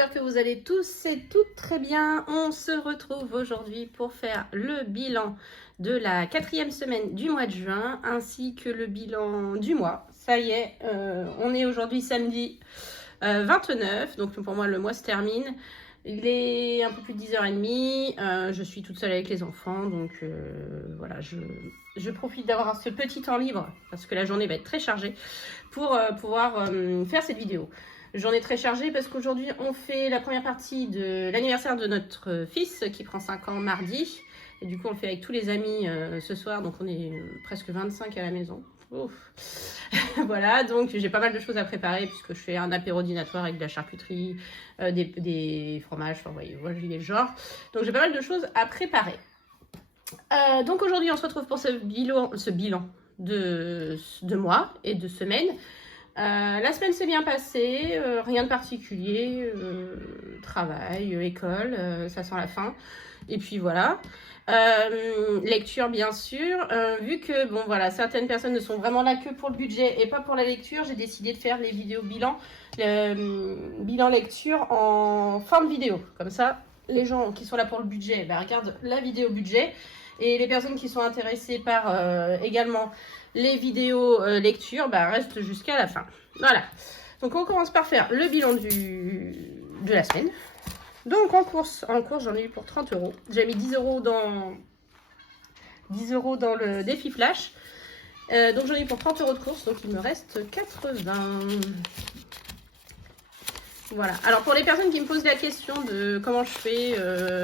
j'espère que vous allez tous et toutes très bien. On se retrouve aujourd'hui pour faire le bilan de la 4e semaine du mois de juin, ainsi que le bilan du mois. Ça y est, on est aujourd'hui samedi 29, donc pour moi le mois se termine. Il est un peu plus de 10h30, je suis toute seule avec les enfants, donc voilà, je profite d'avoir ce petit temps libre, parce que la journée va être très chargée, pour pouvoir faire cette vidéo. Journée très chargée parce qu'aujourd'hui on fait la première partie de l'anniversaire de notre fils qui prend 5 ans mardi. Et du coup on le fait avec tous les amis ce soir, donc on est presque 25 à la maison. Ouf. Voilà, donc j'ai pas mal de choses à préparer puisque je fais un apéro dînatoire avec de la charcuterie, des fromages, enfin vous voyez le genre. Donc j'ai pas mal de choses à préparer. Donc aujourd'hui on se retrouve pour ce bilan de mois et de semaine. La semaine s'est bien passée, rien de particulier, travail, école, ça sent la fin. Et puis voilà. Lecture bien sûr. Vu que bon voilà, certaines personnes ne sont vraiment là que pour le budget et pas pour la lecture, j'ai décidé de faire les vidéos bilan lecture en fin de vidéo. Comme ça, les gens qui sont là pour le budget regardent la vidéo budget. Et les personnes qui sont intéressées par également les vidéos lecture restent jusqu'à la fin. Voilà. Donc on commence par faire le bilan de la semaine. Donc en course j'en ai eu pour 30 €. J'ai mis 10 € dans le défi flash. Donc j'en ai eu pour 30 € de course. Donc il me reste 80. Voilà. Alors pour les personnes qui me posent la question de comment je fais,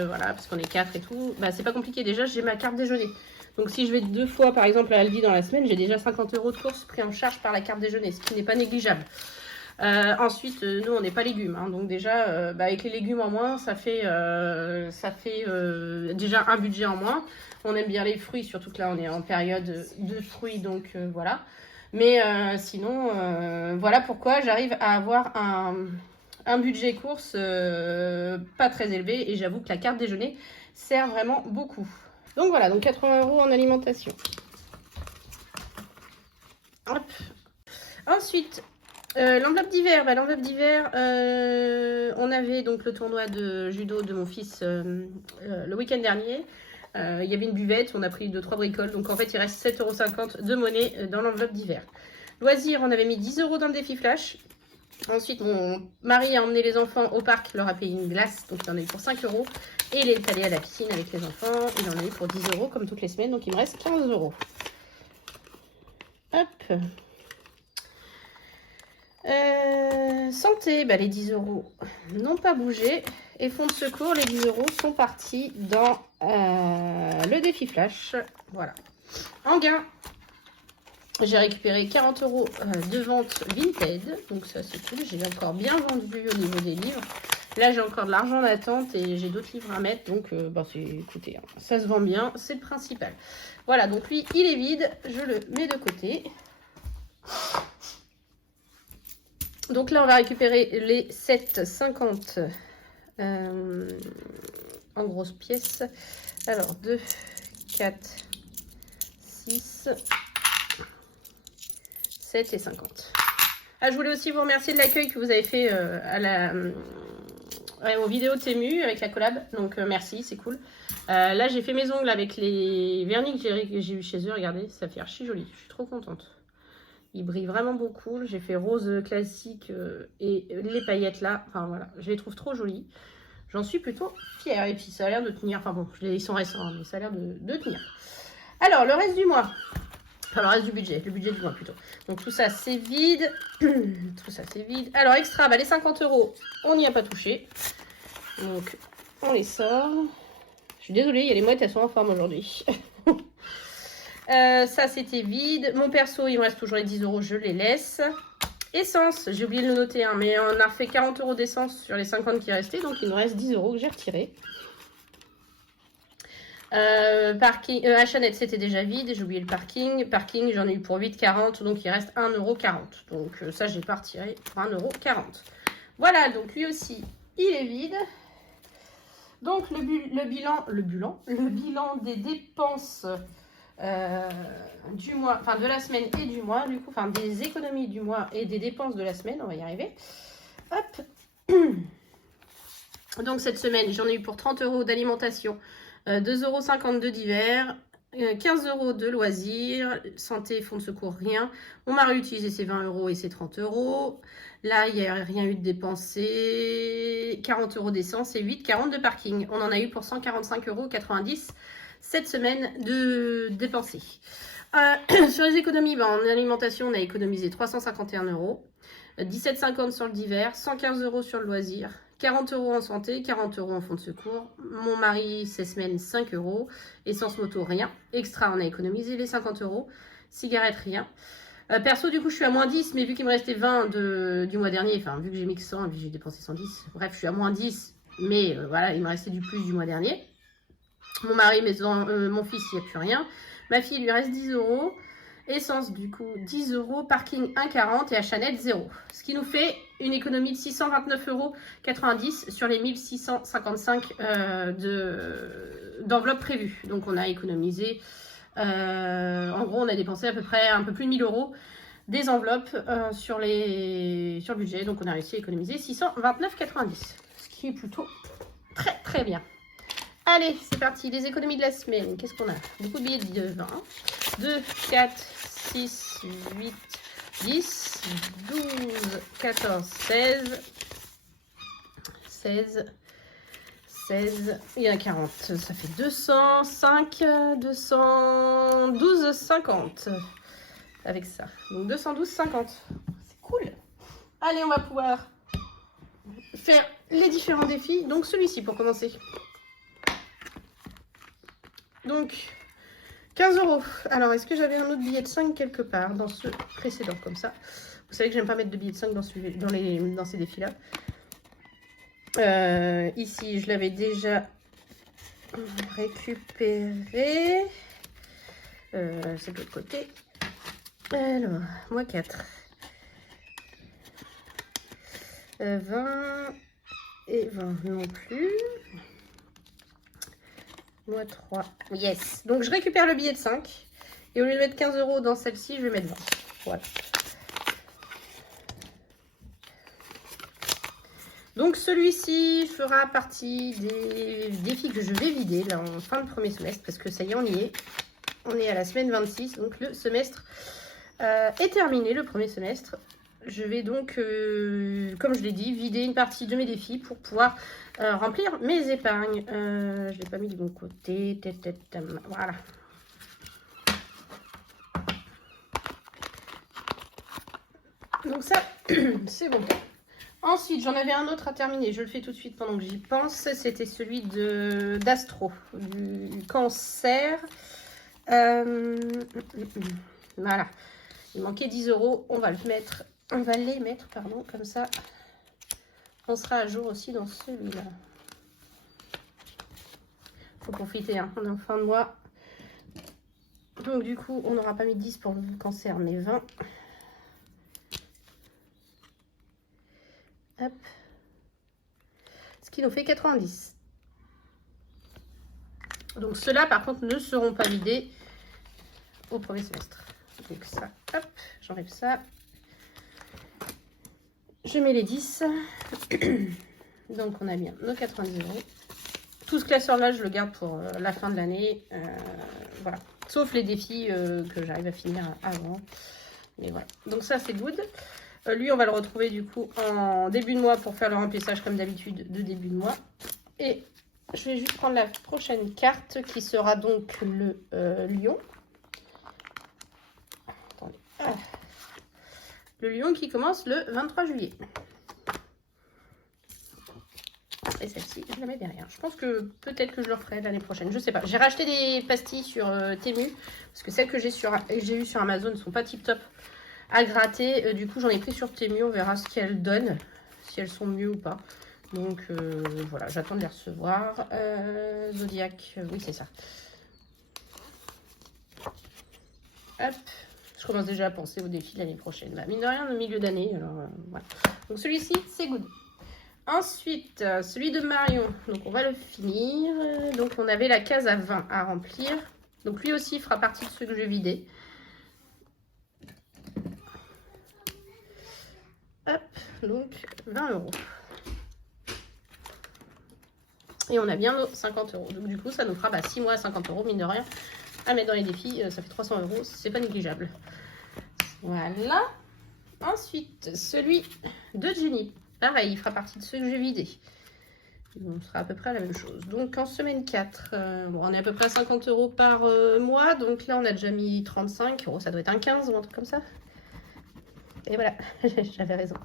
voilà, parce qu'on est 4 et tout, c'est pas compliqué. Déjà j'ai ma carte déjeuner. Donc si je vais 2 fois par exemple à Aldi dans la semaine, j'ai déjà 50 € de course pris en charge par la carte déjeuner, ce qui n'est pas négligeable. Ensuite, nous on n'est pas légumes, hein, donc déjà avec les légumes en moins, ça fait déjà un budget en moins. On aime bien les fruits, surtout que là on est en période de fruits, donc voilà. Mais sinon, voilà pourquoi j'arrive à avoir un budget course pas très élevé, et j'avoue que la carte déjeuner sert vraiment beaucoup. Donc voilà, donc 80 € en alimentation. Hop. Ensuite, l'enveloppe d'hiver. L'enveloppe d'hiver, on avait donc le tournoi de judo de mon fils le week-end dernier. Il y avait une buvette, on a pris 2-3 bricoles. Donc en fait, il reste 7,50 € de monnaie dans l'enveloppe d'hiver. Loisirs, on avait mis 10 € dans le défi flash. Ensuite, mon mari a emmené les enfants au parc, leur a payé une glace, donc il en a eu pour 5 €. Et il est allé à la piscine avec les enfants, il en a eu pour 10 € comme toutes les semaines, donc il me reste 15 €. Hop. Santé, les 10 € n'ont pas bougé. Et fonds de secours, les 10 € sont partis dans le défi flash. Voilà. En gain, j'ai récupéré 40 € de vente Vinted. Donc ça c'est cool, j'ai encore bien vendu au niveau des livres. Là j'ai encore de l'argent en attente et j'ai d'autres livres à mettre. Donc écoutez, hein, ça se vend bien, c'est le principal. Voilà, donc lui il est vide, je le mets de côté. Donc là on va récupérer les 7,50 en grosses pièces. Alors 2, 4, 6, 7 et 50. Ah, je voulais aussi vous remercier de l'accueil que vous avez fait aux vidéos de Temu avec la collab. Donc merci, c'est cool. Là j'ai fait mes ongles avec les vernis que j'ai eu chez eux. Regardez, ça fait archi joli. Je suis trop contente. Il brille vraiment beaucoup. J'ai fait rose classique et les paillettes là. Enfin voilà, je les trouve trop jolies. J'en suis plutôt fière. Et puis ça a l'air de tenir. Enfin bon, ils sont récents, mais ça a l'air de tenir. Alors, le reste du mois. Enfin, le reste du budget. Le budget du mois plutôt. Donc tout ça c'est vide. Tout ça c'est vide. Alors extra, les 50 €, on n'y a pas touché. Donc on les sort. Je suis désolée, il y a les mouettes, elles sont en forme aujourd'hui. Ça c'était vide. Mon perso, il me reste toujours les 10 €, je les laisse. Essence, j'ai oublié de le noter, hein, mais on a refait 40 € d'essence sur les 50 qui restaient, donc il nous reste 10 € que j'ai retiré. Parking, H&M c'était déjà vide, j'ai oublié le parking. Parking, j'en ai eu pour 8,40, donc il reste 1,40 €. Donc ça, j'ai pas retiré pour 1,40 €. Voilà, donc lui aussi, il est vide. Donc le bilan des dépenses du mois, enfin de la semaine et du mois, du coup, enfin des économies du mois et des dépenses de la semaine, on va y arriver. Hop. Donc cette semaine, j'en ai eu pour 30 € d'alimentation, 2,50 € de divers, 15 € de loisirs, santé, fonds de secours, rien. Mon mari utilisé ses 20 € et ses 30 €. Là, il n'y a rien eu de dépensé. 40 € d'essence et 8,40 € de parking. On en a eu pour 145,90 € cette semaine de dépensés. Sur les économies, en alimentation, on a économisé 351 €. 17,50 € sur le divers, 115 € sur le loisir, 40 € en santé, 40 € en fonds de secours. Mon mari, 16 semaines, 5 €. Essence moto, rien. Extra, on a économisé les 50 €. Cigarettes, rien. Perso, du coup, je suis à moins 10, mais vu qu'il me restait 20 du mois dernier, enfin, vu que j'ai mis que 100 et puis j'ai dépensé 110, bref, je suis à moins 10, mais voilà, il me restait du plus du mois dernier. Mon mari, mon fils, il n'y a plus rien. Ma fille, il lui reste 10 €. Essence, du coup, 10 €. Parking, 1,40 € et à Chanel, 0. Ce qui nous fait une économie de 629,90 € sur les 1655 d'enveloppe prévue. Donc, on a économisé, en gros, on a dépensé à peu près un peu plus de 1000 € des enveloppes sur le budget. Donc, on a réussi à économiser 629,90 €, ce qui est plutôt très, très bien. Allez, c'est parti, les économies de la semaine. Qu'est-ce qu'on a? Beaucoup de billets de 20. 2, 4, 6, 8, 10, 12, 14, 16. 16. Il y en a 40. Ça fait 205, 212, 50. Avec ça. Donc 212, 50. C'est cool. Allez, on va pouvoir faire les différents défis. Donc celui-ci pour commencer. Donc, 15 €. Alors, est-ce que j'avais un autre billet de 5 quelque part dans ce précédent, comme ça? Vous savez que j'aime pas mettre de billets de 5 dans ces défis-là. Ici, je l'avais déjà récupéré. C'est de l'autre côté. Alors, moins 4. 20 et 20 non plus. Moins 3. Yes. Donc, je récupère le billet de 5. Et au lieu de mettre 15 € dans celle-ci, je vais mettre 20. Voilà. Donc, celui-ci fera partie des défis que je vais vider là en fin de premier semestre. Parce que ça y est, on y est. On est à la semaine 26. Donc, le semestre est terminé, le premier semestre. Je vais donc, comme je l'ai dit, vider une partie de mes défis pour pouvoir remplir mes épargnes. Je ne l'ai pas mis de bon côté. Voilà. Donc ça, c'est bon. Ensuite, j'en avais un autre à terminer. Je le fais tout de suite pendant que j'y pense. C'était celui d'Astro, du cancer. Voilà. Il manquait 10 €. On va les mettre, pardon, comme ça. On sera à jour aussi dans celui-là. Faut profiter, hein. On est en fin de mois. Donc du coup, on n'aura pas mis 10 pour le cancer, mais 20. Hop. Ce qui nous fait 90. Donc ceux-là, par contre, ne seront pas vidés au premier semestre. Donc ça, hop, j'enlève ça. Je mets les 10. Donc on a bien nos 90 €. Tout ce classeur-là, je le garde pour la fin de l'année. Voilà. Sauf les défis que j'arrive à finir avant. Mais voilà. Donc ça, c'est good. Lui, on va le retrouver du coup en début de mois pour faire le remplissage comme d'habitude de début de mois. Et je vais juste prendre la prochaine carte qui sera donc le lion. Attendez. Ah. Le lion qui commence le 23 juillet. Et celle-ci, je la mets derrière. Je pense que peut-être que je le referai l'année prochaine. Je sais pas. J'ai racheté des pastilles sur Temu. Parce que celles que j'ai eues sur Amazon ne sont pas tip top à gratter. Du coup, j'en ai pris sur Temu. On verra ce qu'elles donnent. Si elles sont mieux ou pas. Donc voilà, j'attends de les recevoir. Zodiac, oui, c'est ça. Hop. Je commence déjà à penser au défi l'année prochaine. Bah, mine de rien, au milieu d'année. Alors voilà. Donc celui-ci, c'est good. Ensuite, celui de Marion, donc on va le finir. Donc on avait la case à 20 à remplir. Donc lui aussi fera partie de ceux que je vais vider. Hop, donc 20 €. Et on a bien nos 50 euros. Donc du coup, ça nous fera 6 mois à 50 euros, mine de rien. À mettre dans les défis, ça fait 300 euros, c'est pas négligeable. Voilà. Ensuite, celui de Jenny. Pareil, il fera partie de ceux que j'ai vidés. On sera à peu près à la même chose. Donc en semaine 4, bon, on est à peu près à 50 euros par mois. Donc là, on a déjà mis 35 euros. Ça doit être un 15 ou un truc comme ça. Et voilà, j'avais raison.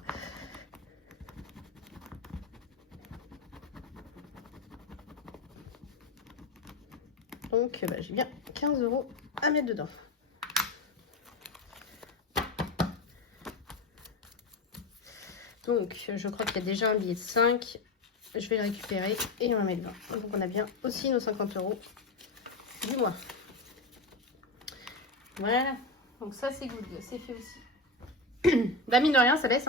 Donc j'ai bien 15 euros à mettre dedans. Donc je crois qu'il y a déjà un billet de 5. Je vais le récupérer et on va mettre 20. Donc on a bien aussi nos 50 euros du mois. Voilà. Donc ça c'est good, c'est fait aussi. Mine de rien, ça laisse.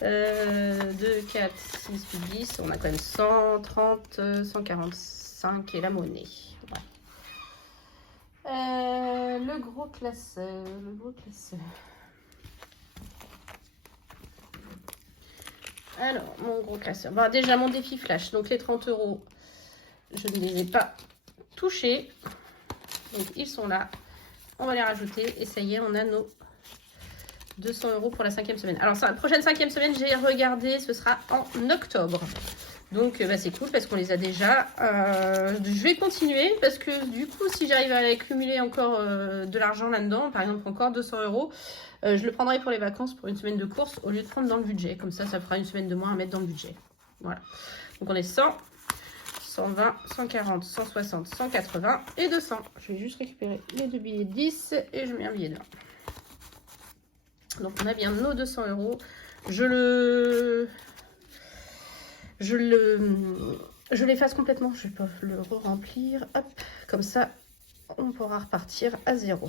2, 4, 6, 8, 10. On a quand même 130, 145 et la monnaie. Ouais. Le gros classeur. Alors, mon gros classeur. Bon, déjà, mon défi flash. Donc, les 30 euros, je ne les ai pas touchés. Donc, ils sont là. On va les rajouter. Et ça y est, on a nos 200 euros pour la 5e semaine. Alors, la prochaine 5e semaine, j'ai regardé. Ce sera en octobre. Donc, c'est cool parce qu'on les a déjà. Je vais continuer parce que du coup, si j'arrive à accumuler encore de l'argent là-dedans, par exemple, encore 200 euros, je le prendrai pour les vacances, pour une semaine de course, au lieu de prendre dans le budget. Comme ça fera une semaine de moins à mettre dans le budget. Voilà. Donc, on est 100, 120, 140, 160, 180 et 200. Je vais juste récupérer les deux billets de 10 et je mets un billet de 20. Donc, on a bien nos 200 euros. Je l'efface complètement. Je vais pas le remplir. Hop, comme ça, on pourra repartir à 0.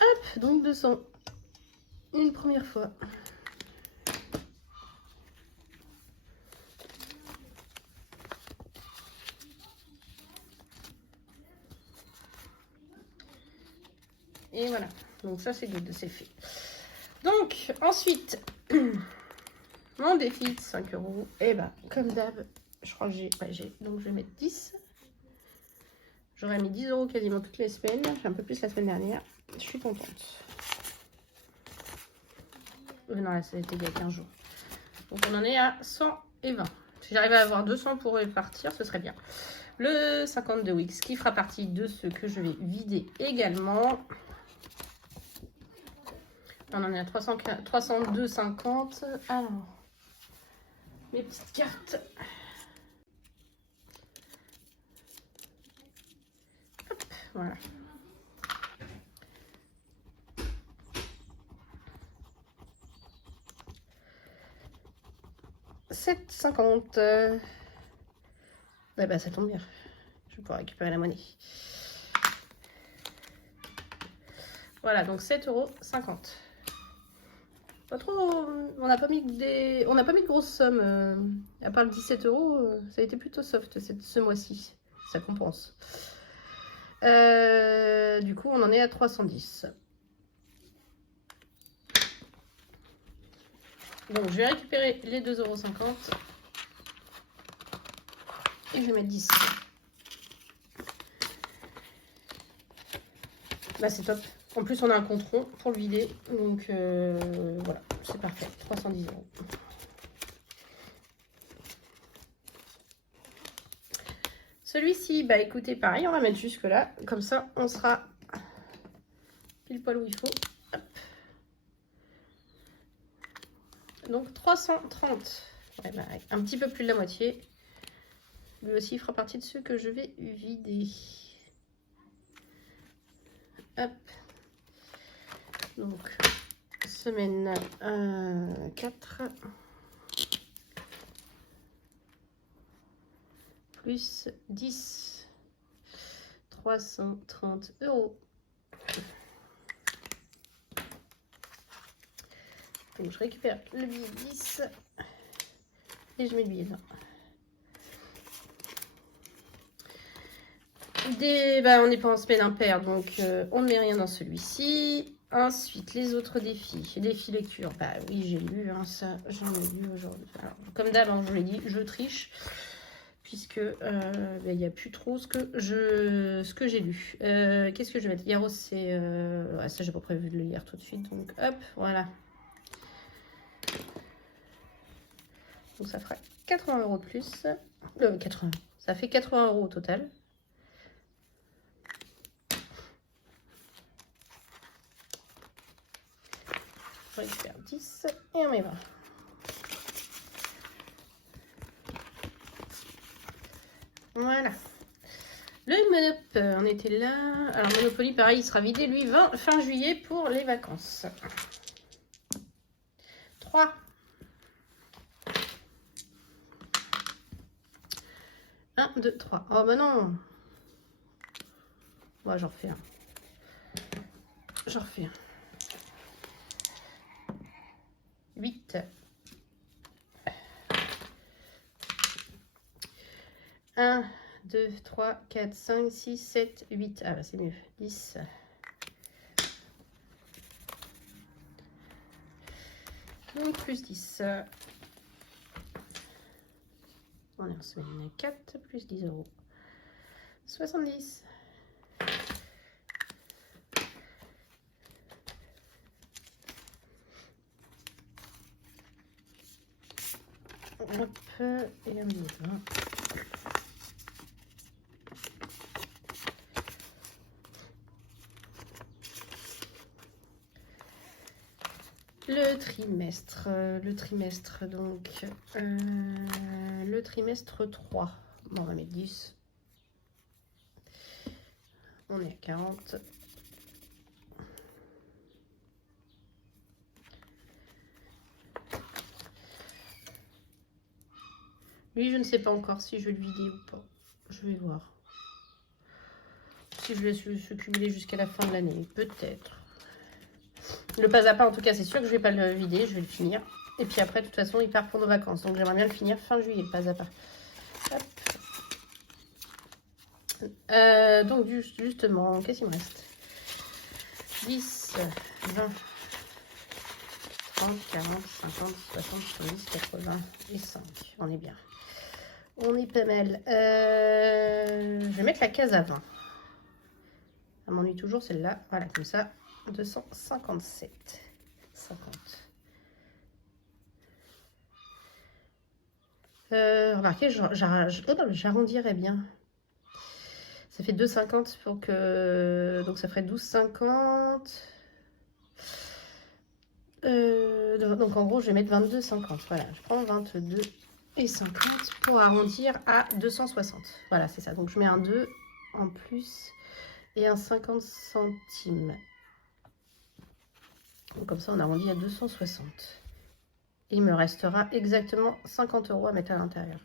Hop, donc 200. Une première fois. Et voilà, donc ça c'est good, c'est fait. Donc ensuite, mon défi de 5 euros, et comme d'hab, je crois que j'ai, donc je vais mettre 10. J'aurais mis 10 euros quasiment toutes les semaines, un peu plus la semaine dernière, je suis contente. Non, là c'était il y a 15 jours. Donc on en est à 120. Si j'arrivais à avoir 200 pour répartir, ce serait bien. Le 52 Wix qui fera partie de ceux que je vais vider également. On en est à 302,50. Alors, mes petites cartes. Hop, voilà. « 7,50. Ça tombe bien. Je vais pouvoir récupérer la monnaie. Voilà, donc 7,50 €. Pas trop, on n'a pas mis de grosses sommes, à part le 17 €, ça a été plutôt soft ce mois-ci, ça compense. Du coup, on en est à 310. Donc, je vais récupérer les 2,50 € et je vais mettre 10. C'est top. En plus, on a un compte rond pour le vider. Donc, voilà, c'est parfait. 310 €. Celui-ci, écoutez, pareil, on va mettre jusque là. Comme ça, on sera pile poil où il faut. Hop. Donc, 330. Ouais, un petit peu plus de la moitié. Lui aussi, il fera partie de ceux que je vais vider. Hop. Donc, semaine 4. Plus 10. 330 €. Donc, je récupère le billet 10. Et je mets le billet 20. On n'est pas en semaine impaire, donc on ne met rien dans celui-ci. Ensuite, les autres défis. Défi lecture. Bah oui, j'ai lu, hein, ça, j'en ai lu aujourd'hui. Comme d'hab, hein, je vous l'ai dit, je triche. Puisque il n'y a plus trop ce que j'ai lu. Qu'est-ce que je vais mettre? Yaros, c'est... ouais, ça, j'ai pas prévu de le lire tout de suite. Donc, hop, voilà. Donc, ça fera 80 € de plus. 80. Ça fait 80 € au total. Je récupère 10 et on met 20. Voilà. Le Monop, on était là. Alors Monopoly, pareil, il sera vidé, lui, fin juillet pour les vacances. 3. 1, 2, 3. Oh bah non. Bon, j'en refais un. J'en refais un. 8. 1, 2, 3, 4, 5, 6, 7, 8. Ah bah c'est mieux. 10. Donc plus 10. On est en semaine 4, plus 10 €. 70. Hop, et on y va. Le trimestre donc, le trimestre 3, bon, on va mettre 10, on est à 40, lui je ne sais pas encore si je vais le vider ou pas, je vais voir, si je laisse se cumuler jusqu'à la fin de l'année, peut-être. Le pas à pas, en tout cas, c'est sûr que je vais pas le vider, je vais le finir. Et puis après, de toute façon, il part pour nos vacances. Donc, j'aimerais bien le finir fin juillet, le pas à pas. Hop. Donc, justement, qu'est-ce qu'il me reste? 10, 20, 30, 40, 50, 60, 70, 80 et 5. On est bien. On est pas mal. Je vais mettre la case à 20. Elle m'ennuie toujours celle-là. Voilà, comme ça. 257. 50. Remarquez, j'arrondirais bien. Ça fait 2,50 pour que... Donc ça ferait 12,50. Donc en gros, je vais mettre 22,50. Voilà, je prends 22,50 pour arrondir à 260. Voilà, c'est ça. Donc je mets un 2 en plus et un 50 centimes. Donc comme ça, on arrondit à 260. Et il me restera exactement 50 € à mettre à l'intérieur.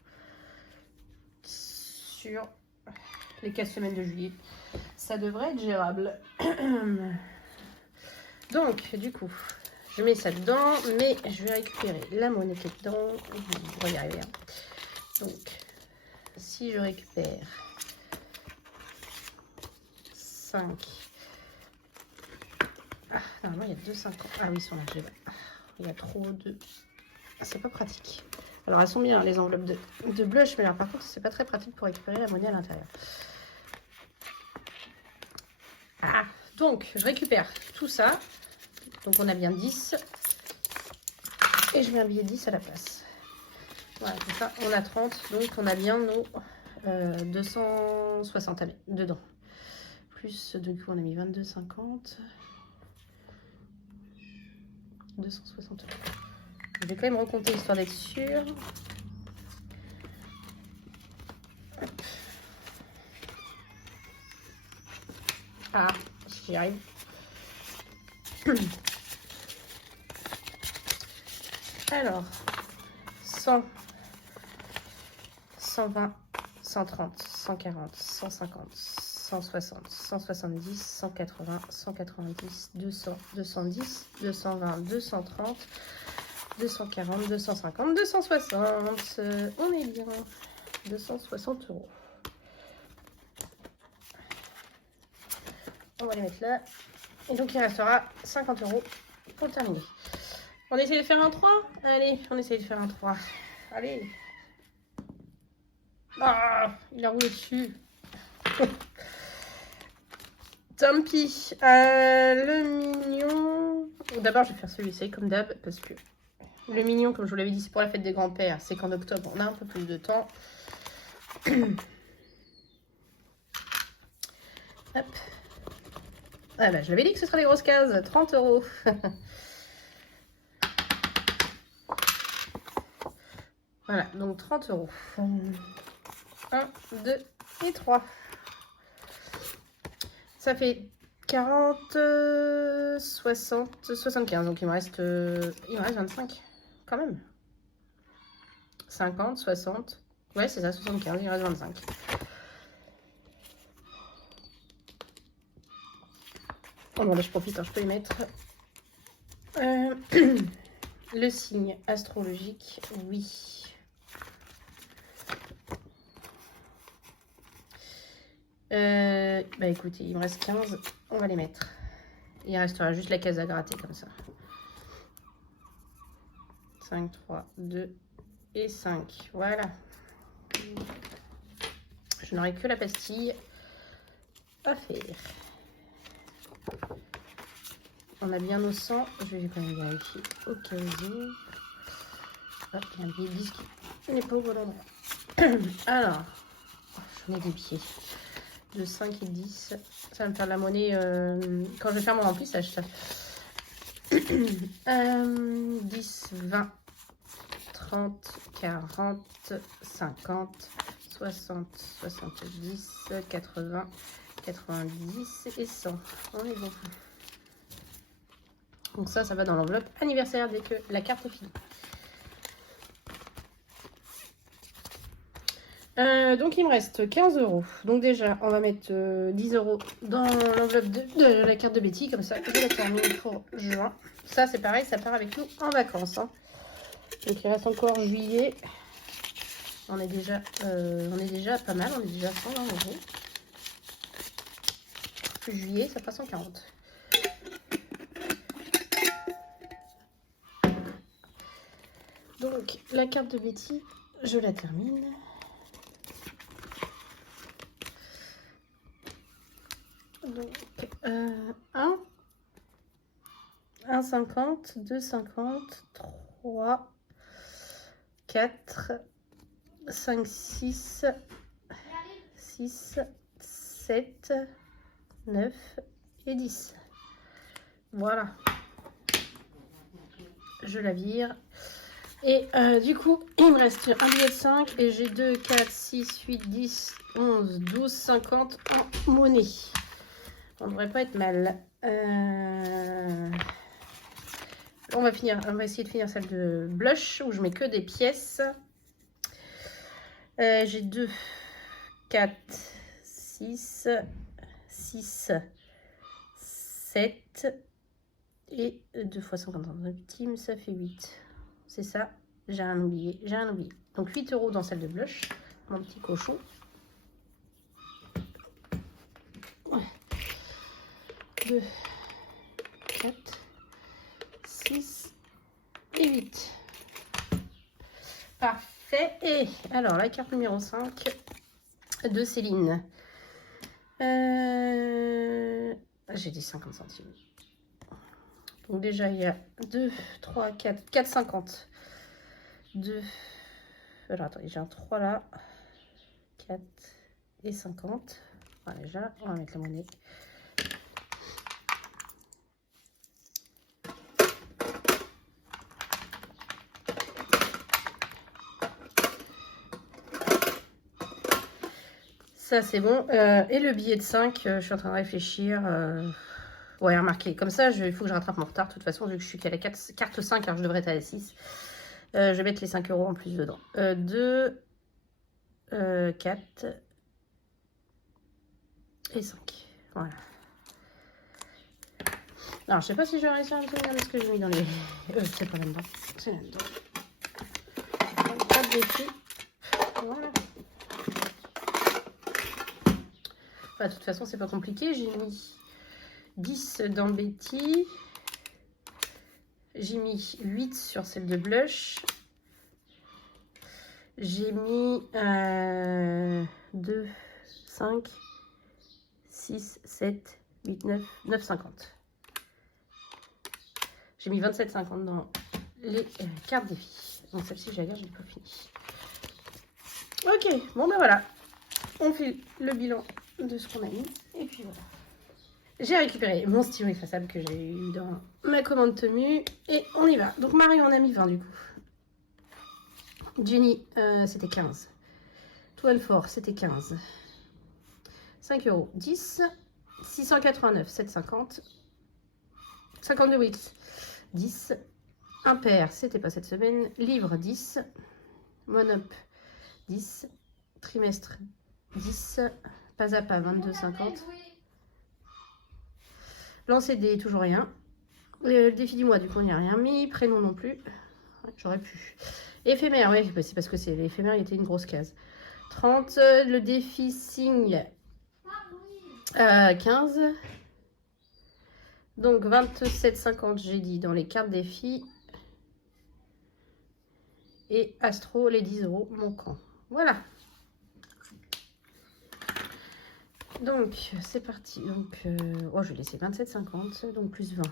Sur les 4 semaines de juillet. Ça devrait être gérable. Donc, du coup, je mets ça dedans, mais je vais récupérer la monnaie qui est dedans. On va y arriver. Donc, si je récupère 5. Ah, normalement, il y a 2,50. Ah oui, ils sont là. Il y a trop de... Ah, c'est pas pratique. Alors, elles sont bien, les enveloppes de blush, mais alors, par contre, c'est pas très pratique pour récupérer la monnaie à l'intérieur. Ah, donc, je récupère tout ça. Donc, on a bien 10. Et je mets un billet 10 à la place. Voilà, c'est ça. On a 30. Donc, on a bien nos 260 à mettre dedans. Plus, du coup, on a mis 22,50. 260 €. Je vais quand même recompter histoire d'être sûre. Hop. Ah, j'y arrive. Alors, 100, 120, 130, 140, 150, 160, 170, 180, 190, 200, 210, 220, 230, 240, 250, 260. On est bien. 260 €. On va les mettre là. Et donc, il restera 50 € pour le terminer. On essaie de faire un 3. Allez, on essaie de faire un 3. Allez. Ah, il a roulé dessus. Tant pis. Le mignon. D'abord, je vais faire celui-ci comme d'hab. Parce que le mignon, comme je vous l'avais dit, c'est pour la fête des grands-pères. C'est qu'en octobre, on a un peu plus de temps. Hop. Ah bah, je l'avais dit que ce serait des grosses cases. 30 €. Voilà, donc 30 €. 1, 2 et 3. Ça fait 40, 60, 75. Donc il me reste 25 quand même. 50, 60. Ouais, c'est ça, 75. Il me reste 25. Oh bon, là je profite, hein, je peux y mettre. Le signe astrologique, oui. Bah écoutez, il me reste 15, on va les mettre. Il restera juste la case à gratter comme ça. 5, 3, 2 et 5. Voilà. Je n'aurai que la pastille à faire. On a bien nos 100. Je vais quand même vérifier au cas où. Hop, il y a un billet de disque. Il n'est pas au bon endroit. Alors, j'en ai des billets de 5 et 10. Ça va me faire de la monnaie quand je vais faire mon remplissage. Ça. 10, 20, 30, 40, 50, 60, 70, 80, 90 et 100. On est bon. Donc ça va dans l'enveloppe anniversaire dès que la carte est finie. Donc il me reste 15 €. Donc déjà, on va mettre 10 € dans l'enveloppe de la carte de Betty. Comme ça, je la termine pour juin. Ça, c'est pareil, ça part avec nous en vacances. Hein. Donc il reste encore juillet. On est déjà pas mal. On est déjà à 120 €. Juillet, ça passe 140. Donc la carte de Betty, je la termine. Donc 1,50, 2,50, 3, 4, 5, 6, 6, 7, 9 et 10. Voilà. Je la vire. Et du coup, il me reste un billet de 5 et j'ai 2, 4, 6, 8, 10, 11, 12, 50 en monnaie. On ne devrait pas être mal. On va essayer de finir celle de blush où je mets que des pièces. J'ai 2, 4, 6, 6, 7 et 2 fois 50 centimes, ça fait 8. C'est ça, j'ai un oublié. Donc 8 € dans celle de blush, mon petit cochon. Ouais. 2, 4, 6 et 8. Parfait. Et alors, la carte numéro 5 de Céline. J'ai dit 50 centimes. Donc déjà, il y a 2, 3, 4, 4,50. 2. Alors, attendez, j'ai un 3 là. 4 et 50. Voilà, déjà, on va mettre la monnaie. Ça, c'est bon. Et le billet de 5, je suis en train de réfléchir. Ouais, remarquez, comme ça, il faut que je rattrape mon retard. De toute façon, vu que je suis qu'à la carte 5, alors je devrais être à la 6. Je vais mettre les 5 € en plus dedans. 2, 4 et 5. Voilà. Alors, je sais pas si je vais réussir à me souvenir de ce que j'ai mis dans les... c'est pas là-dedans. C'est là-dedans. Pas de défi. Voilà. Bah, de toute façon, c'est pas compliqué. J'ai mis 10 dans Betty. J'ai mis 8 sur celle de Blush. J'ai mis 2, 5, 6, 7, 8, 9, 9,50. J'ai mis 27,50 dans les cartes défi. Donc celle-ci, j'allais dire, je n'ai pas fini. Ok, bon ben voilà. On fait le bilan de ce qu'on a mis. Et puis voilà. J'ai récupéré mon stylo effaçable que j'ai eu dans ma commande tenue. Et on y va. Donc Marie, on a mis 20 du coup. Jenny, c'était 15. Toile Fort, c'était 15. 5 €, 10. 689, 7,50. 52 Wix, 10. Impair, c'était pas cette semaine. Livre, 10. Monop, 10. Trimestre, 10. Pas à pas, 22,50. Lancer des, toujours rien. Le défi du mois, du coup, il n'y a rien mis. Prénom non plus. Ouais, j'aurais pu. Éphémère, oui, c'est parce que c'est l'éphémère, il était une grosse case. 30. Le défi signe, 15. Donc 27,50, j'ai dit, dans les cartes défi. Et Astro, les 10 € manquants. Voilà. Donc, c'est parti. Donc, oh, je vais laisser 27,50. Donc, plus 20,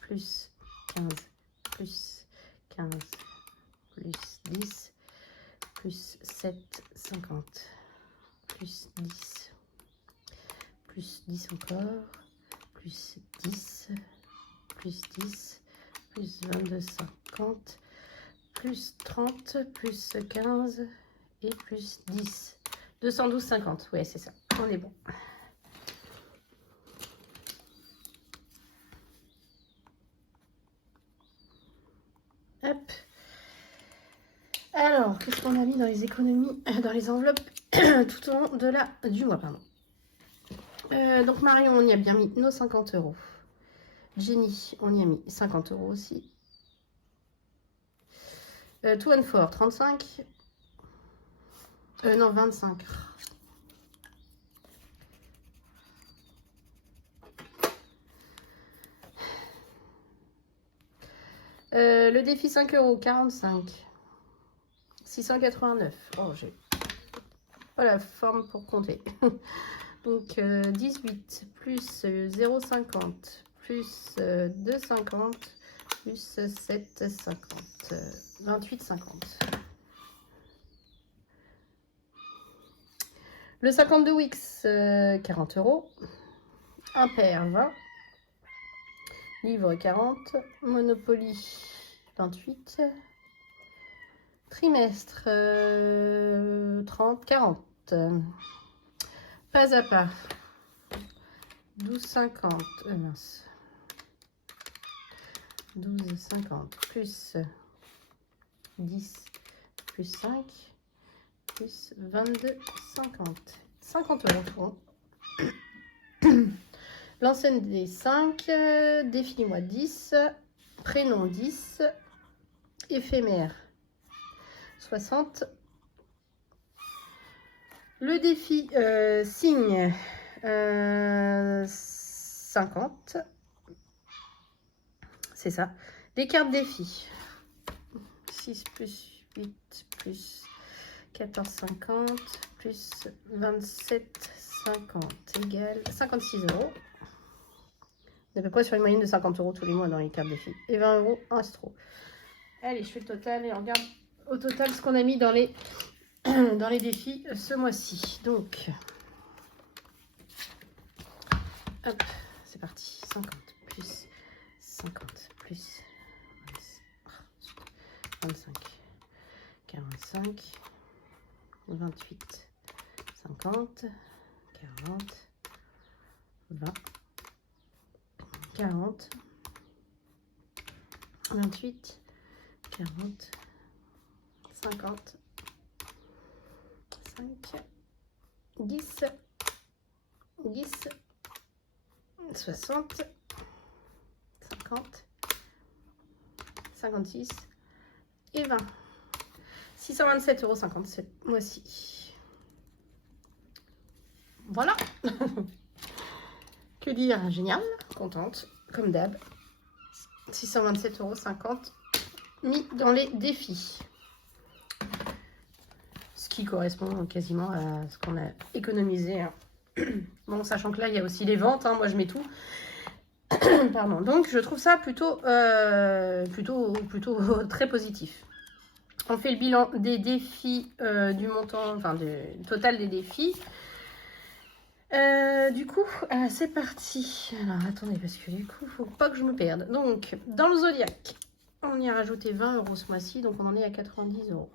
plus 15, plus 15, plus 10, plus 7,50, plus 10, plus 10 encore, plus 10, plus 10, plus 22,50, plus 30, plus 15 et plus 10. 212,50. Ouais, c'est ça. On est bon. Hop. Alors, qu'est-ce qu'on a mis dans les économies, dans les enveloppes tout au long du mois, pardon. Donc Marion, on y a bien mis nos 50 €. Jenny, on y a mis 50 € aussi. Tout and for, 35. Non, 25. Le défi 5 €, 45. 689. Oh, j'ai pas la forme pour compter. Donc 18 plus 0,50 plus 2,50 plus 7,50. 28,50. Le 52 Wix, 40 €. Impair, 20. Livre, 40. Monopoly, 28. Trimestre, 30, 40. Pas à pas, 12,50. Mince. 12,50 plus 10 plus 5 plus 22,50. 50 € pour l'enseigne des 5. Définis-moi 10. Prénom 10. Éphémère 60. Le défi signe 50. C'est ça. Les cartes défi. 6 plus 8 plus 14,50 plus 27,50 égale 56 €. On est à peu près sur une moyenne de 50 € tous les mois dans les cartes défi. Et 20 € en astro. Allez, je fais le total et on regarde au total ce qu'on a mis dans les défis ce mois-ci. Donc, hop, c'est parti. 50 plus 50 plus 25, 45, 28, 50, 40, 20, 40, 28, 40, 50, 5, 10, 10, 60, 50, 56 et 20. 627,50 € ce mois-ci. Voilà. Que dire, génial. contente, comme d'hab. 627,50 € mis dans les défis. Ce qui correspond quasiment à ce qu'on a économisé. Hein. Bon, sachant que là, il y a aussi les ventes. Hein, moi, je mets tout. Pardon. Donc, je trouve ça plutôt très positif. On fait le bilan des défis, du montant, enfin, du total des défis. Du coup, c'est parti. Alors, attendez, parce que du coup, il ne faut pas que je me perde. Donc, dans le Zodiac, on y a rajouté 20 € ce mois-ci, donc on en est à 90 €.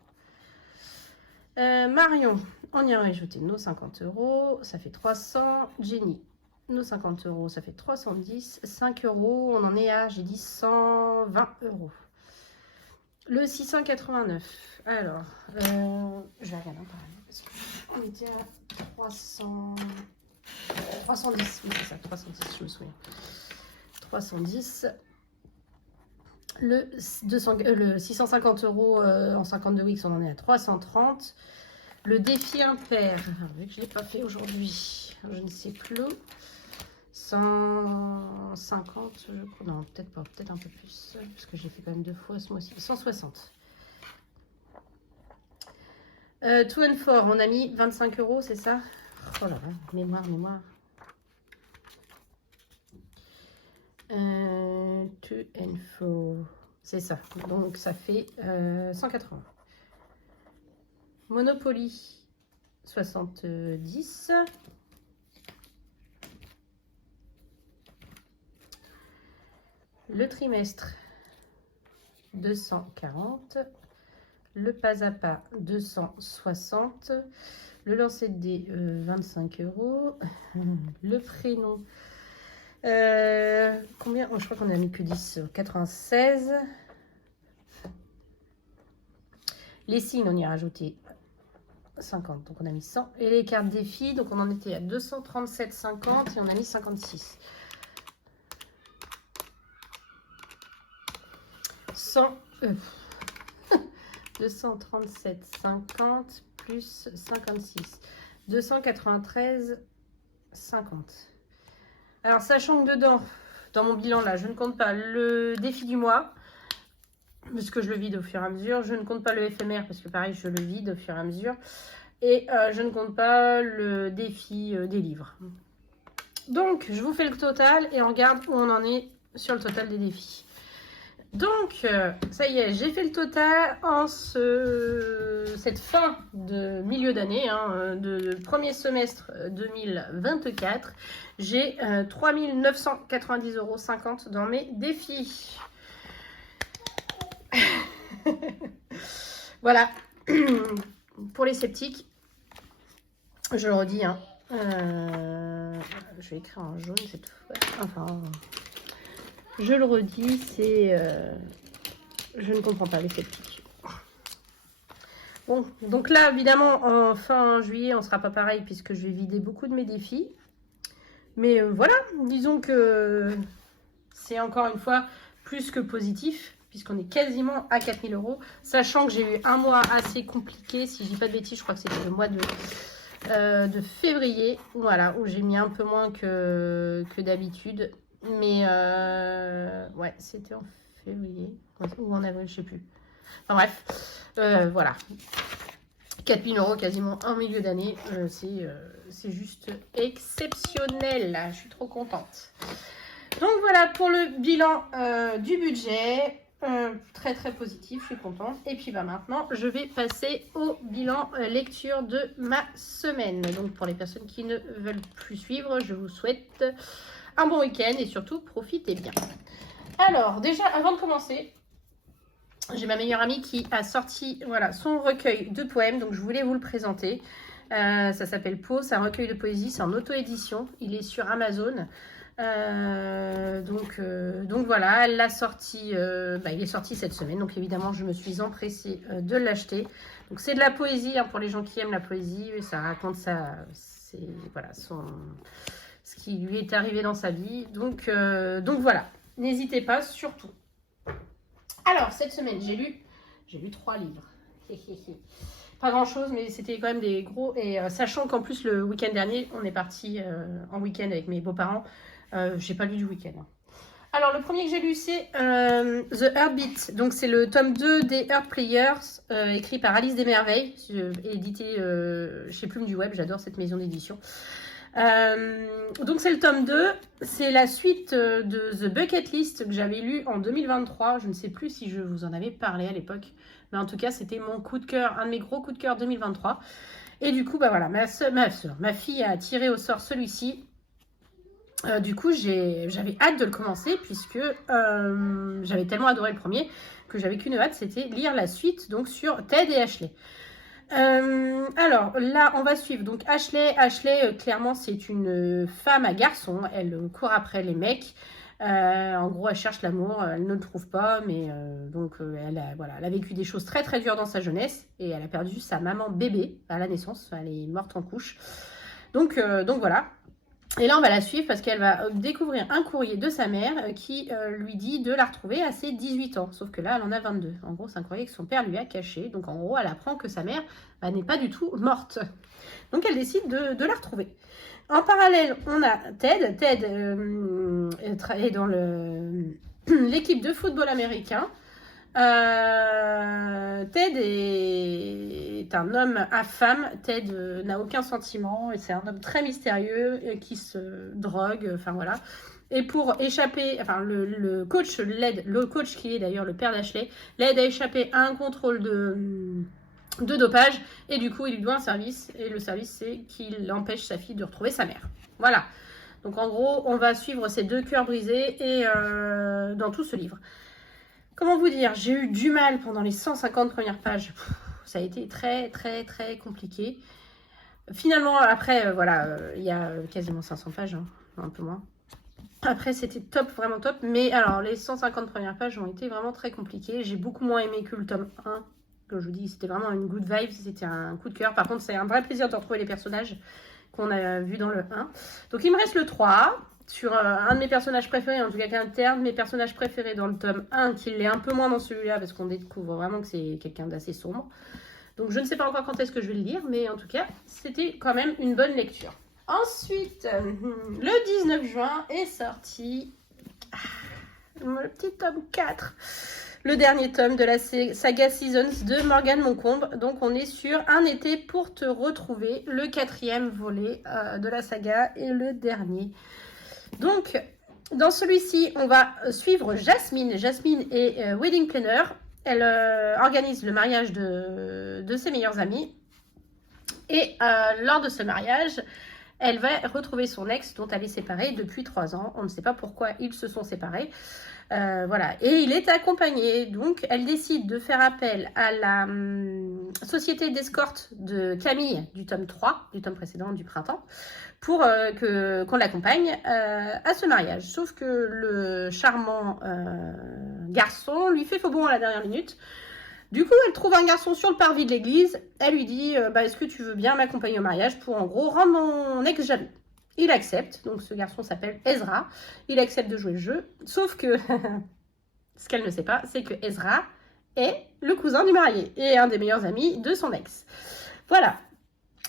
Marion, on y a rajouté nos 50 €, ça fait 300. Jenny, nos 50 €, ça fait 310. 5 €, on en est à, j'ai dit, 120 €. Le 689, alors, je vais regarder pareil, parce qu'on était à 310, oui c'est ça, 310, je me souviens. 310. Le 650 € en 52 weeks, on en est à 330. Le défi impair, vu que je ne l'ai pas fait aujourd'hui, je ne sais plus. 150, je crois. Non, peut-être pas, peut-être un peu plus, parce que j'ai fait quand même 2 fois ce mois-ci. 160. Two and Four, on a mis 25 €, c'est ça? Oh là là, mémoire. Two and Four, c'est ça. Donc ça fait 180. Monopoly, 70. Le trimestre, 240. Le pas à pas, 260. Le lancer de dés, 25 €. Le prénom, combien? Oh, je crois qu'on a mis que 10, 96. Les signes, on y a rajouté 50, donc on a mis 100. Et les cartes défis, donc on en était à 237,50 et on a mis 56. 237,50 plus 56. 293,50. Alors, sachant que dedans, dans mon bilan là, je ne compte pas le défi du mois, parce que je le vide au fur et à mesure. Je ne compte pas le éphémère, parce que pareil, je le vide au fur et à mesure. Et je ne compte pas le défi des livres. Donc, je vous fais le total et on regarde où on en est sur le total des défis. Donc, ça y est, j'ai fait le total en cette fin de milieu d'année, hein, de premier semestre 2024. J'ai 3 990,50 € dans mes défis. Voilà. Pour les sceptiques, je le redis, hein, je vais écrire en jaune cette fois. Enfin, je le redis, c'est... je ne comprends pas les sceptiques. Bon, donc là, évidemment, en fin juillet, on ne sera pas pareil puisque je vais vider beaucoup de mes défis. Mais voilà, disons que c'est encore une fois plus que positif puisqu'on est quasiment à 4 000 €. Sachant que j'ai eu un mois assez compliqué, si je dis pas de bêtises, je crois que c'était le mois de février, voilà, où j'ai mis un peu moins que d'habitude. Mais ouais, c'était en février ou en avril, je sais plus. Enfin bref, voilà. 4 000 € quasiment en milieu d'année, c'est juste exceptionnel. Là, je suis trop contente. Donc voilà pour le bilan du budget. Très très positif, je suis contente. Et puis bah, maintenant, je vais passer au bilan lecture de ma semaine. Donc pour les personnes qui ne veulent plus suivre, je vous souhaite un bon week-end et surtout profitez bien. Alors déjà, avant de commencer, j'ai ma meilleure amie qui a sorti voilà, son recueil de poèmes, donc je voulais vous le présenter. Ça s'appelle Pau, c'est un recueil de poésie, c'est en auto-édition, il est sur Amazon. Donc voilà, elle l'a sorti, il est sorti cette semaine, donc évidemment je me suis empressée de l'acheter. Donc c'est de la poésie, hein, pour les gens qui aiment la poésie, ça raconte ça, c'est voilà ce qui lui est arrivé dans sa vie. Donc voilà, n'hésitez pas surtout. Alors cette semaine j'ai lu 3 livres. Pas grand chose, mais c'était quand même des gros. Et sachant qu'en plus, le week-end dernier, on est parti en week-end avec mes beaux-parents. J'ai pas lu du week-end. Hein. Alors, le premier que j'ai lu, c'est The Heartbeat. Donc, c'est le tome 2 des Heart Players, écrit par Alice Desmerveilles, édité chez Plume du Web. J'adore cette maison d'édition. Donc, c'est le tome 2. C'est la suite de The Bucket List que j'avais lu en 2023. Je ne sais plus si je vous en avais parlé à l'époque. Mais en tout cas, c'était mon coup de cœur, un de mes gros coups de cœur 2023. Et du coup, bah voilà, ma fille a tiré au sort celui-ci. Du coup, j'avais hâte de le commencer puisque j'avais tellement adoré le premier que j'avais qu'une hâte, c'était lire la suite donc sur Ted et Ashley. Alors là, on va suivre donc Ashley. Ashley, clairement, c'est une femme à garçon. Elle court après les mecs. En gros, elle cherche l'amour, elle ne le trouve pas, mais elle a vécu des choses très très dures dans sa jeunesse et elle a perdu sa maman bébé à la naissance. Elle est morte en couche. Donc voilà. Et là, on va la suivre parce qu'elle va découvrir un courrier de sa mère qui lui dit de la retrouver à ses 18 ans. Sauf que là, elle en a 22. En gros, c'est un courrier que son père lui a caché. Donc, en gros, elle apprend que sa mère n'est pas du tout morte. Donc, elle décide de la retrouver. En parallèle, on a Ted. Ted est dans l'équipe de football américain. Ted est un homme à femme. Ted n'a aucun sentiment et c'est un homme très mystérieux qui se drogue. Enfin voilà. Et pour échapper, enfin le coach l'aide, le coach qui est d'ailleurs le père d'Ashley, l'aide à échapper à un contrôle de dopage et du coup il lui doit un service et le service c'est qu'il empêche sa fille de retrouver sa mère. Voilà. Donc en gros on va suivre ces deux cœurs brisés et dans tout ce livre. Comment vous dire, j'ai eu du mal pendant les 150 premières pages. Ça a été très, très, très compliqué. Finalement, après, il y a quasiment 500 pages, hein, un peu moins. Après, c'était top, vraiment top. Mais alors, les 150 premières pages ont été vraiment très compliquées. J'ai beaucoup moins aimé que le tome 1. Comme je vous dis, c'était vraiment une good vibe, c'était un coup de cœur. Par contre, c'est un vrai plaisir de retrouver les personnages qu'on a vus dans le 1. Donc, il me reste le 3. Sur un de mes personnages préférés, en tout cas qu'un de mes personnages préférés dans le tome 1, qui l'est un peu moins dans celui-là, parce qu'on découvre vraiment que c'est quelqu'un d'assez sombre. Donc je ne sais pas encore quand est-ce que je vais le lire, mais en tout cas, c'était quand même une bonne lecture. Ensuite, le 19 juin est sorti le petit tome 4, le dernier tome de la saga Seasons de Morgane Moncombe. Donc on est sur Un été pour te retrouver, le 4e volet de la saga et le dernier. Donc, dans celui-ci, on va suivre Jasmine. Jasmine est wedding planner. Elle organise le mariage de ses meilleurs amis. Et lors de ce mariage, elle va retrouver son ex dont elle est séparée depuis 3 ans. On ne sait pas pourquoi ils se sont séparés. Voilà. Et il est accompagné. Donc, elle décide de faire appel à la société d'escorte de Camille du tome 3, du tome précédent du printemps, pour qu'on l'accompagne à ce mariage. Sauf que le charmant garçon lui fait faux bond à la dernière minute. Du coup, elle trouve un garçon sur le parvis de l'église. Elle lui dit est-ce que tu veux bien m'accompagner au mariage pour en gros rendre mon ex jaloux? Il accepte. Donc ce garçon s'appelle Ezra. Il accepte de jouer le jeu. Sauf que ce qu'elle ne sait pas, c'est que Ezra est le cousin du marié et un des meilleurs amis de son ex. Voilà.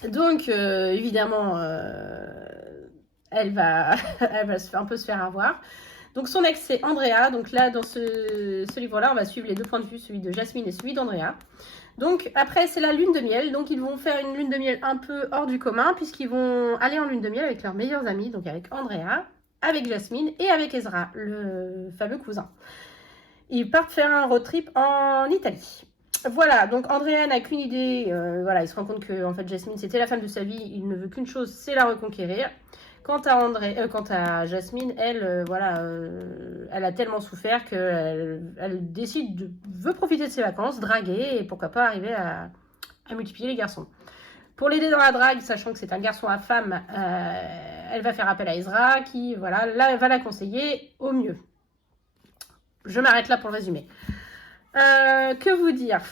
Donc évidemment, elle va un peu se faire avoir. Donc son ex c'est Andrea. Donc là dans ce livre-là, on va suivre les deux points de vue, celui de Jasmine et celui d'Andrea. Donc après c'est la lune de miel. Donc ils vont faire une lune de miel un peu hors du commun puisqu'ils vont aller en lune de miel avec leurs meilleurs amis. Donc avec Andrea, avec Jasmine et avec Ezra, le fameux cousin. Ils partent faire un road trip en Italie. Voilà, donc Andrea n'a qu'une idée. Voilà, il se rend compte que en fait Jasmine c'était la femme de sa vie. Il ne veut qu'une chose, c'est la reconquérir. Quant à Jasmine, elle, elle a tellement souffert qu'elle décide veut profiter de ses vacances, draguer et pourquoi pas arriver à multiplier les garçons. Pour l'aider dans la drague, sachant que c'est un garçon à femme, elle va faire appel à Ezra qui, va la conseiller au mieux. Je m'arrête là pour le résumé. Que vous dire ?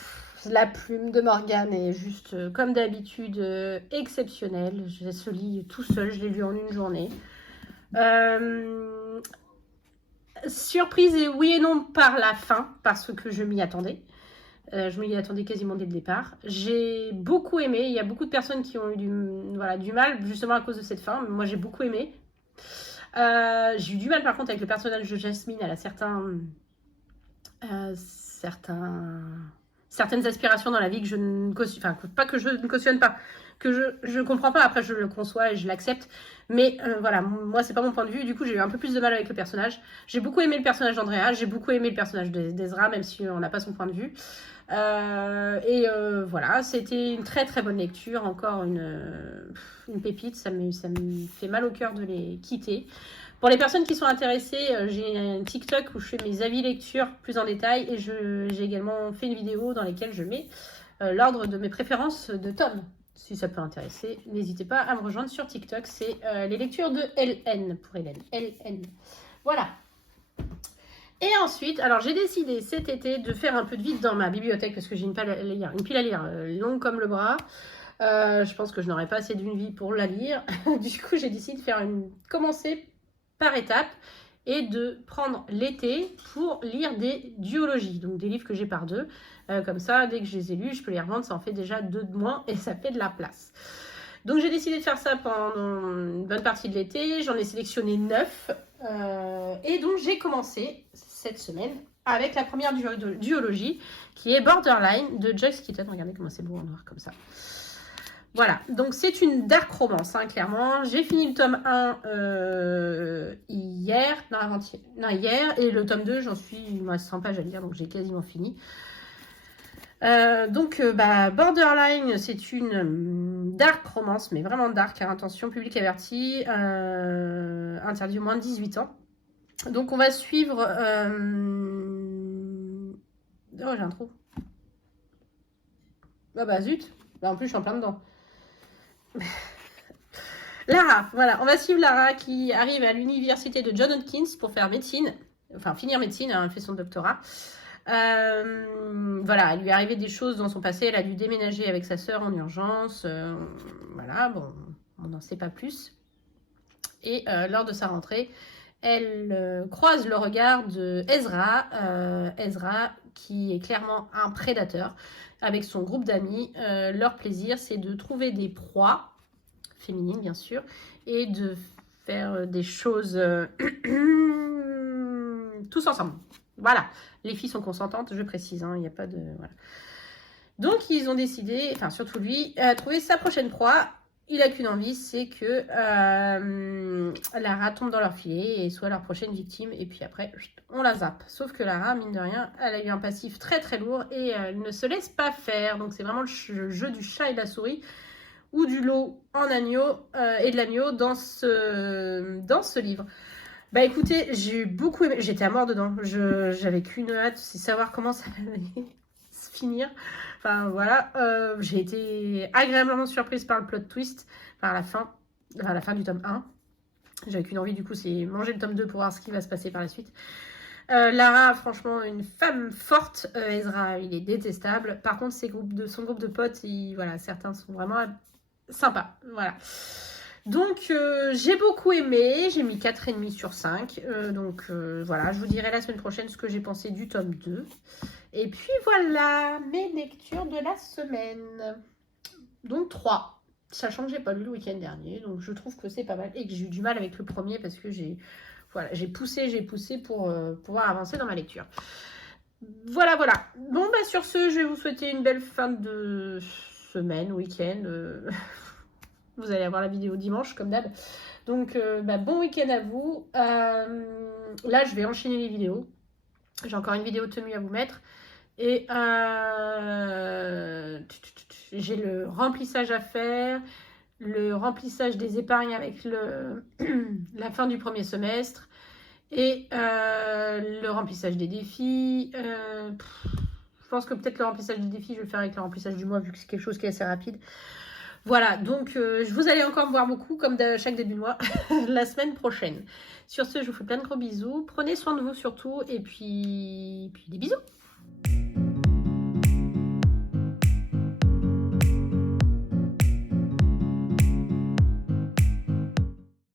La plume de Morgane est juste, comme d'habitude, exceptionnelle. Je ce lis tout seul, je l'ai lu en une journée. Surprise et oui et non par la fin, parce que je m'y attendais. Je m'y attendais quasiment dès le départ. J'ai beaucoup aimé. Il y a beaucoup de personnes qui ont eu du mal, justement à cause de cette fin. Moi, j'ai beaucoup aimé. J'ai eu du mal, par contre, avec le personnage de Jasmine. Elle a certaines aspirations dans la vie que je ne cautionne, enfin, pas que je ne cautionne pas, que je comprends pas. Après, je le conçois et je l'accepte. Mais voilà, moi, c'est pas mon point de vue. Du coup, j'ai eu un peu plus de mal avec le personnage. J'ai beaucoup aimé le personnage d'Andrea. J'ai beaucoup aimé le personnage d'Ezra, même si on n'a pas son point de vue. Voilà, c'était une très très bonne lecture. Encore une pépite. Ça me fait mal au cœur de les quitter. Pour les personnes qui sont intéressées, j'ai un TikTok où je fais mes avis lecture plus en détail et j'ai également fait une vidéo dans laquelle je mets l'ordre de mes préférences de tomes. Si ça peut intéresser, n'hésitez pas à me rejoindre sur TikTok. C'est les lectures de LN pour Hélène. LN. Voilà. Et ensuite, alors j'ai décidé cet été de faire un peu de vide dans ma bibliothèque parce que j'ai une pile à lire longue comme le bras. Je pense que je n'aurai pas assez d'une vie pour la lire. Du coup, j'ai décidé de commencer par étapes et de prendre l'été pour lire des duologies, donc des livres que j'ai par deux. Comme ça, dès que je les ai lus, je peux les revendre, ça en fait déjà 2 de moins et ça fait de la place. Donc j'ai décidé de faire ça pendant une bonne partie de l'été, j'en ai sélectionné 9 et donc j'ai commencé cette semaine avec la première duologie qui est Borderline de Joyce Keaton. Regardez comment c'est beau en noir comme ça. Voilà, donc c'est une dark romance, hein, clairement. J'ai fini le tome 1 hier, hier, et le tome 2, il me reste 100 pages à lire, donc j'ai quasiment fini. Borderline, c'est une dark romance, mais vraiment dark, à intention public averti, interdit au moins de 18 ans. Donc on va suivre... Oh, j'ai un trou. Ah bah zut, là en plus je suis en plein dedans. Lara, voilà, on va suivre Lara qui arrive à l'université de Johns Hopkins pour faire médecine, enfin finir médecine, hein, elle fait son doctorat. Voilà, il lui est arrivé des choses dans son passé, elle a dû déménager avec sa sœur en urgence, voilà, bon, on n'en sait pas plus. Et lors de sa rentrée, elle croise le regard de Ezra, Ezra qui est clairement un prédateur. Avec son groupe d'amis, leur plaisir c'est de trouver des proies, féminines bien sûr, et de faire des choses tous ensemble. Voilà, les filles sont consentantes, je précise, hein, il n'y a pas de... Voilà. Donc ils ont décidé, enfin surtout lui, trouver sa prochaine proie. Il n'a qu'une envie, c'est que Lara tombe dans leur filet et soit leur prochaine victime. Et puis après, on la zappe. Sauf que Lara, mine de rien, elle a eu un passif très très lourd et elle ne se laisse pas faire. Donc c'est vraiment le jeu du chat et de la souris ou du lot en agneau et de l'agneau dans ce livre. Bah écoutez, j'ai beaucoup aimé, j'étais à mort dedans. J'avais qu'une hâte, c'est savoir comment ça allait se finir. Enfin voilà, j'ai été agréablement surprise par le plot twist, par la fin du tome 1. J'avais qu'une envie, du coup, c'est manger le tome 2 pour voir ce qui va se passer par la suite. Lara, franchement, une femme forte. Ezra, il est détestable. Par contre, son groupe de potes, voilà, certains sont vraiment sympas. Voilà. Donc, j'ai beaucoup aimé. J'ai mis 4,5 sur 5. Voilà, je vous dirai la semaine prochaine ce que j'ai pensé du tome 2. Et puis voilà, mes lectures de la semaine. Donc 3, sachant que j'ai pas lu le week-end dernier. Donc je trouve que c'est pas mal. Et que j'ai eu du mal avec le premier parce que j'ai poussé pour pouvoir avancer dans ma lecture. Voilà. Bon, bah sur ce, je vais vous souhaiter une belle fin de semaine, week-end. Vous allez avoir la vidéo dimanche, comme d'hab. Donc, bon week-end à vous. Là, je vais enchaîner les vidéos. J'ai encore une vidéo tenue à vous mettre. Et j'ai le remplissage à faire, le remplissage des épargnes avec la fin du premier semestre et le remplissage des défis. Je pense que peut-être le remplissage des défis, je vais le faire avec le remplissage du mois vu que c'est quelque chose qui est assez rapide. Voilà, donc vous allez encore me voir beaucoup comme chaque début de mois la semaine prochaine. Sur ce, je vous fais plein de gros bisous. Prenez soin de vous surtout et puis des bisous.